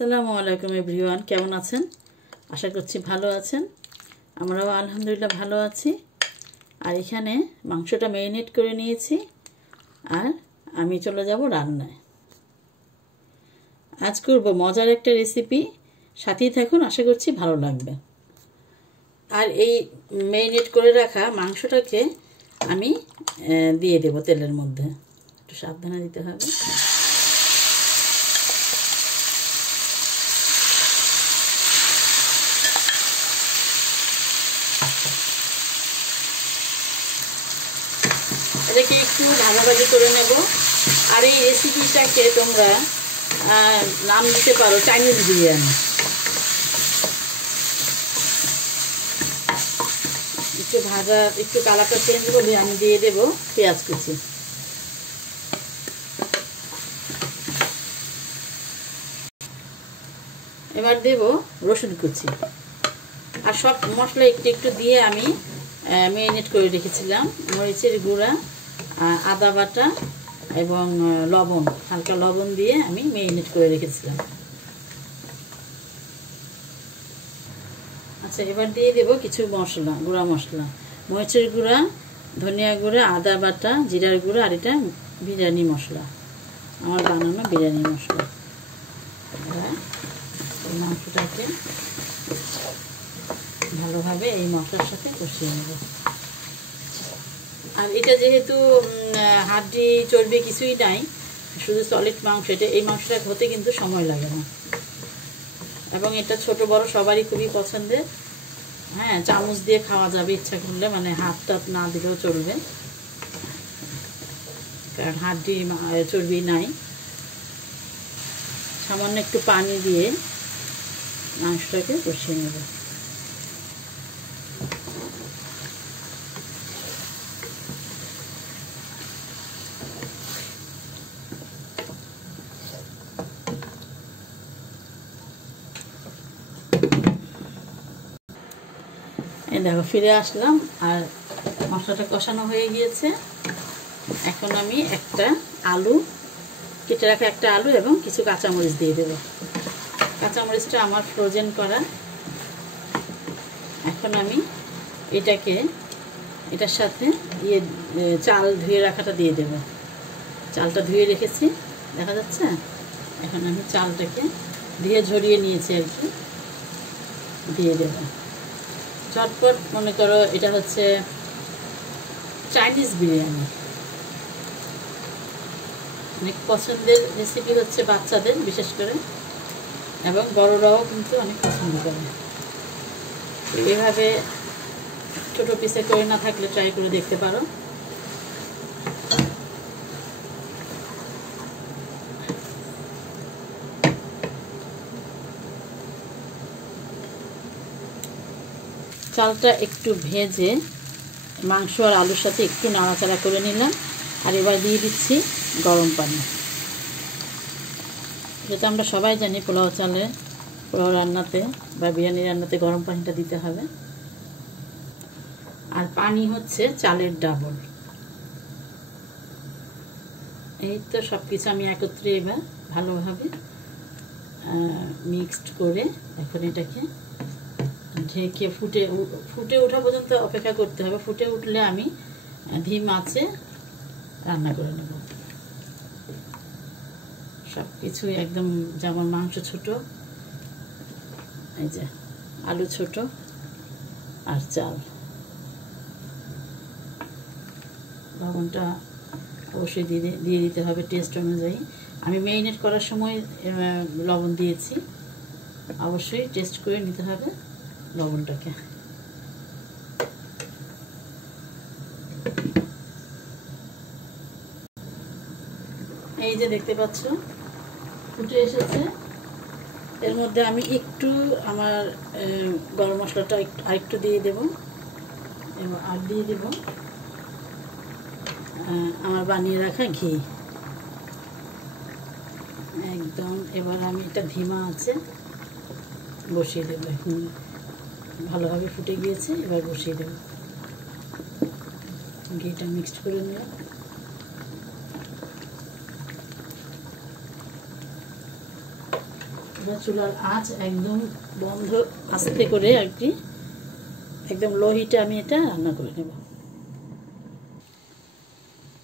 আসসালামু আলাইকুম এভরিওয়ান, কেমন আছেন? আশা করছি ভালো আছেন। আমরাও আলহামদুলিল্লাহ ভালো আছি। আর এখানে মাংসটা ম্যারিনেট করে নিয়েছি, আর আমি চলে যাব রান্নায়। আজ করব মজার একটা রেসিপি, সাথেই থাকুন, আশা করছি ভালো লাগবে। আর এই ম্যারিনেট করে রাখা মাংসটাকে আমি দিয়ে দেব তেলের মধ্যে। একটু সাবধানে দিতে হবে। এটাকে একটু ভাজাভাজি করে নেব। আর এই রেসিপিটাকে তোমরা নাম দিতে পারো চাইনিজ বিরিয়ানি। একটু ভাজা, একটু কালারটা চেঞ্জ করলে আমি দিয়ে দেব পেঁয়াজ কুচি। এবার দেব রসুন কুচি। আর সব মশলা একটু একটু দিয়ে আমি ম্যারিনেট করে রেখেছিলাম। মরিচের গুঁড়া, আদা বাটা এবং লবণ, হালকা লবণ দিয়ে আমি ম্যারিনেট করে রেখেছিলাম। আচ্ছা, এবার দিয়ে দেব কিছু মশলা, গুঁড়া মশলা। মরিচের গুঁড়া, ধনিয়া গুঁড়া, আদা বাটা, জিরার গুঁড়া, আর এটা বিরিয়ানি মশলা, আমার বানানো বিরিয়ানি মশলা। এই মাংসটাকে ভালোভাবে এই মশলার সাথে কষিয়ে নেব। আর এটা যেহেতু হাড্ডি চর্বি কিছুই নাই, শুধু সলিড মাংস, এটা এই মাংসটা হতে কিন্তু সময় লাগে না। এবং এটা ছোট বড় সবারই খুবই পছন্দের। হ্যাঁ, চামচ দিয়ে খাওয়া যাবে ইচ্ছা করলে, মানে হাত টাত না দিলেও চলবে, কারণ হাড্ডি চর্বি নাই। সামান্য একটু পানি দিয়ে মাংসটাকে কষিয়ে নেব। এই দেখো, ফিরে আসলাম আর মশলাটা কষানো হয়ে গিয়েছে। এখন আমি একটা আলু, কেটে রাখা একটা আলু এবং কিছু কাঁচামরিচ দিয়ে দেবো। কাঁচামরিচটা আমার ফ্রোজেন করা। এখন আমি এটার সাথে চাল ধুয়ে রাখাটা দিয়ে দেব। চালটা ধুয়ে রেখেছি, দেখা যাচ্ছে। এখন আমি চালটাকে ধুয়ে ঝরিয়ে নিয়েছি আর কি, দিয়ে দেব। ঝটপট, মনে করো এটা হচ্ছে চাইনিজ বিরিয়ানি। অনেক পছন্দের রেসিপি হচ্ছে বাচ্চাদের বিশেষ করে, এবং বড়রাও কিন্তু অনেক পছন্দ করে। এভাবে ছোট পিসে করে না থাকলে ট্রাই করে দেখতে পারো। চালটা একটু ভেজে মাংস আর আলুর সাথে একটু নাড়াচাড়া করে নিলাম। আর এবার দিয়ে দিচ্ছি গরম পানি। যেটা আমরা সবাই জানি, পোলাও রান্নাতে বা বিরিয়ানি রান্নাতে গরম পানিটা দিতে হবে। আর পানি হচ্ছে চালের ডাবল। এই তো সব কিছু আমি একত্রে এবার ভালোভাবে মিক্সড করে এখন এটাকে ঢেকে ফুটে ওঠা পর্যন্ত অপেক্ষা করতে হবে। ফুটে উঠলে আমি ধিম আঁচে রান্না করে নেব। সব কিছু একদম, যেমন মাংস ছোট, এই যে আলু ছোট, আর চাল। লবণটা অবশ্যই দিয়ে দিতে হবে টেস্ট অনুযায়ী। আমি ম্যারিনেট করার সময় লবণ দিয়েছি, অবশ্যই টেস্ট করে নিতে হবে লবণটাকে। এই যে দেখতে পাচ্ছ ফুটে এসেছে। এর মধ্যে আমি একটু আমার গরম মশলাটা আরেকটু দিয়ে দেব, এবং আর দিয়ে দেব আমার বানিয়ে রাখা ঘি একদম। এবার আমি এটা ধিমা আছে বসিয়ে দেবো। এখন ভালোভাবে ফুটে গিয়েছে, এবার বসিয়ে দেব। ঘিটা মিক্সড করে নিলাম। চুলার আঁচ একদম বন্ধ, আস্তে করে আর কি, একদম লো হিটে আমি এটা রান্না করে নেব।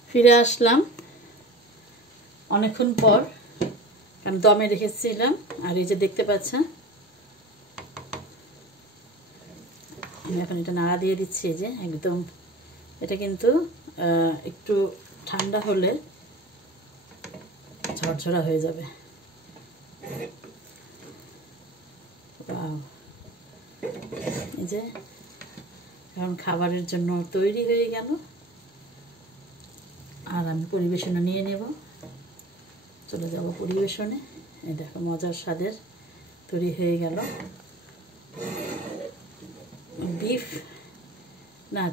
ফিরে আসলাম অনেকক্ষণ পর, কারণ দমে রেখেছিলাম। আর এই যে দেখতে পাচ্ছেন, আমি এখন এটা নাড়া দিয়ে দিচ্ছি। এই যে একদম, এটা কিন্তু একটু ঠান্ডা হলে ঝরঝরা হয়ে যাবে। এই যে এখন খাবারের জন্য তৈরি হয়ে গেল। আর আমি পরিবেশনে নিয়ে নেব, চলে যাব পরিবেশনে। এই দেখো মজার স্বাদের তৈরি হয়ে গেল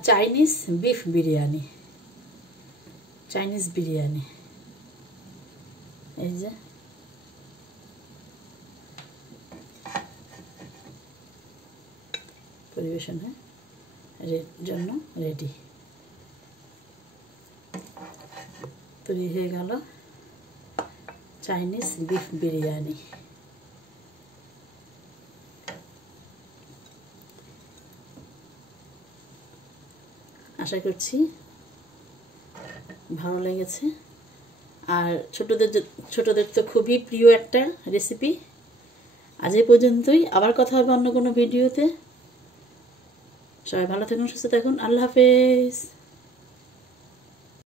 Chinese beef biryani. Chinese biryani. এই যে পরিবেশনের জন্য রেডি, তৈরি হয়ে গেল চাইনিজ বিফ বিরিয়ানি। আশা করছি ভালো লেগেছে। আর ছোটদের তো খুবই প্রিয় একটা রেসিপি। আজ এই পর্যন্তই, আবার কথা হবে অন্য কোনো ভিডিওতে। সবাই ভালো থাকুন, সুস্থ থাকুন। আল্লাহ হাফেজ।